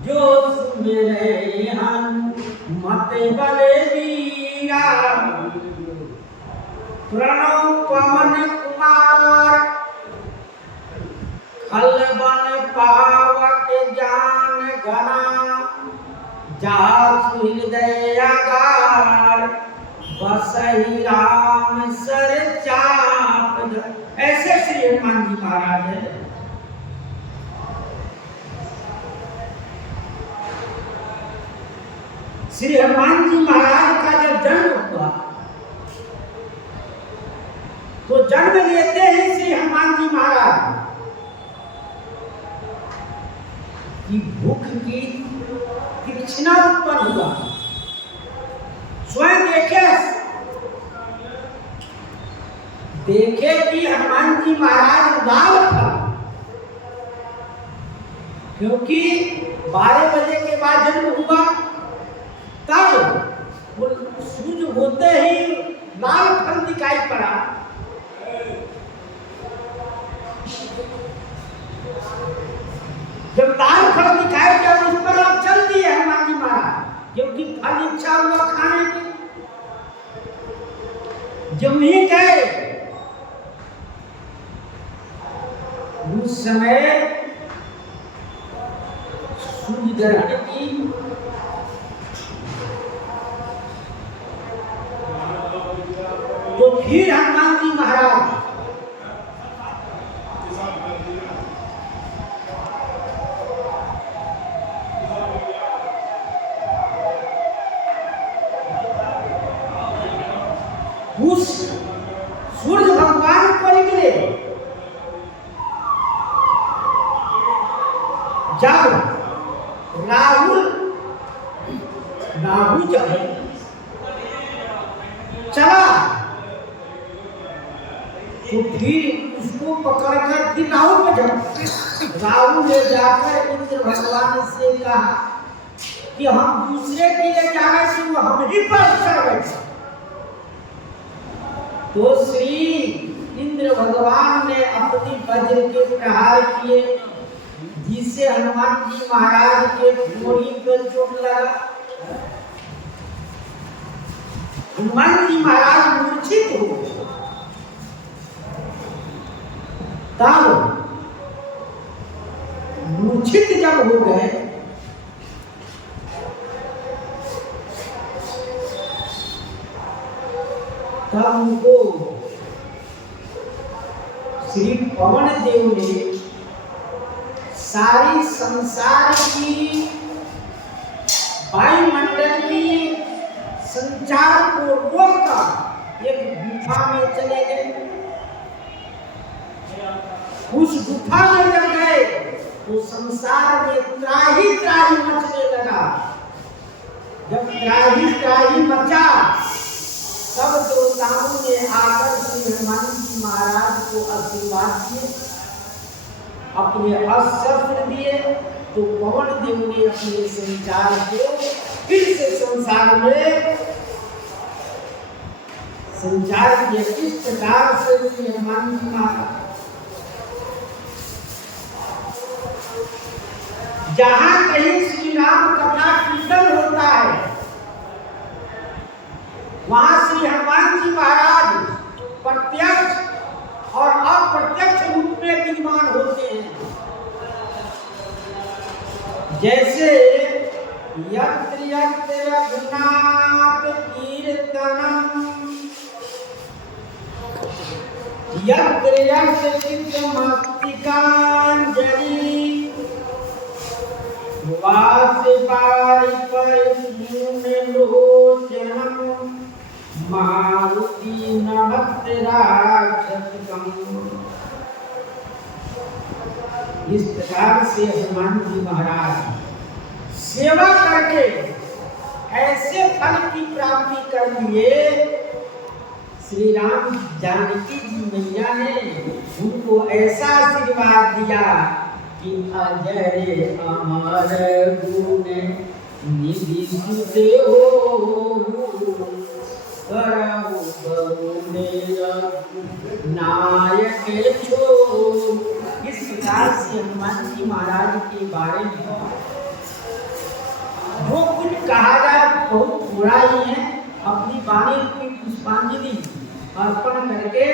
जो सुमिरे हनुमत बलबीरा। प्रणव पवन कुमार खल बन पावक जान घना, जासु हृदय अगार बसहि राम सर चाप। ऐसे श्री हनुमान जी महाराज है। श्री हनुमान जी महाराज का जब जन्म हुआ तो जन्म लेते हैं श्री हनुमान जी महाराज की भूख की तीक्ष्णता उत्पन्न हुआ। स्वयं देखे कि हनुमान जी महाराज लाल था, क्योंकि 12 बजे के बाद जन्म हुआ, तब वो सूर्य होते ही लाल फल दिखाई पड़ा। जब लाल फल दिखाई पड़ा उस पर आप चल दिए हनुमान जी महाराज, क्योंकि फल इच्छा हुआ खाने की। जब नहीं गए उस समय सूर्य ग्रहण की तो फिर हनुमान जी महाराज उस सूर्य भगवान को निकले। जब राहु जब चला तो फिर उसको पकड़कर फिर राहु में जब राहु ने जाकर इंद्र भगवान से कहा कि हम दूसरे के लिए जाने से वो हम ही पर बैठा। तो श्री इंद्र भगवान ने अपनी वज्र के प्रहार किए, जिससे हनुमान जी महाराज के घोड़ी पर चोट लगा। हनुमान जी महाराज मूर्छित हो गए। तब मूर्छित जब हो गए तब उनको श्री पवन देव ने सारी संसार की वायुमंडल की संचार को रोककर एक गुफा में चले गए। उस गुफा में जब गए तो संसार में त्राही त्राही मचने लगा। जब त्राही त्राही मचा तब देवताओं ने आकर श्री हनुमान जी महाराज को आशीर्वाद दिए, अपने अस्त्र दिए। तो पवन देव ने अपने संचार को फिर से संसार में संचार किए। इस प्रकार से श्री हनुमान जी महाराज जहां कहीं श्री राम कथा कीर्तन होता है, वहां श्री हनुमान जी महाराज प्रत्यक्ष और अप्रत्यक्ष रूप में विद्यमान होते हैं। जैसे यत्र यत्र रघुनाथ कीर्तनम यत्र यत्र चित्तमस्तिकांजलि वासपारि परिपूर्णलोचनम मारुति नमत राक्षसकम्। इस प्रकार से हनुमान जी महाराज सेवा करके ऐसे फल की प्राप्ति कर लिए। श्री राम जानकी जी मैया ने उनको ऐसा आशीर्वाद दिया कि अजय अमर गुण निधि सुते हो नायक छो। इस प्रकार से हनुमान जी महाराज के बारे में जो कुछ कहा जाए बहुत थोड़ा ही है। अपनी वाणी की पुष्पांजलि अर्पण करके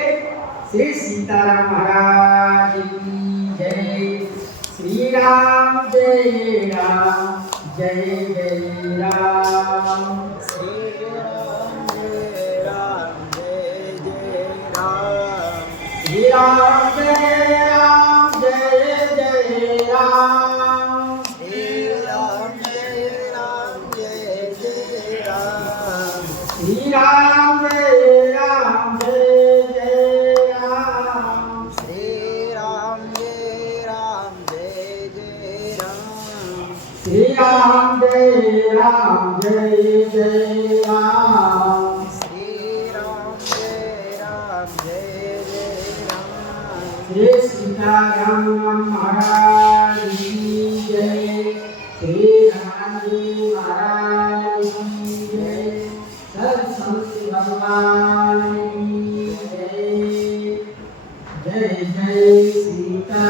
श्री सीताराम महाराज की जय। श्री राम जय राम जय जय राम। श्री राम जय राम जय जय राम। श्री राम जय राम जय जय राम। श्री राम जय राम जय जय राम। श्री राम जय राम जय जय राम। श्री राम जय राम जय जय राम। श्री राम जय राम जय जय राम। श्री राम जय राम जय जय राम। श्री सीताराम महाराज की जय। श्री हनुमान जी महाराज की जय। सरस्वती भगवान की जय। जय जय सीता।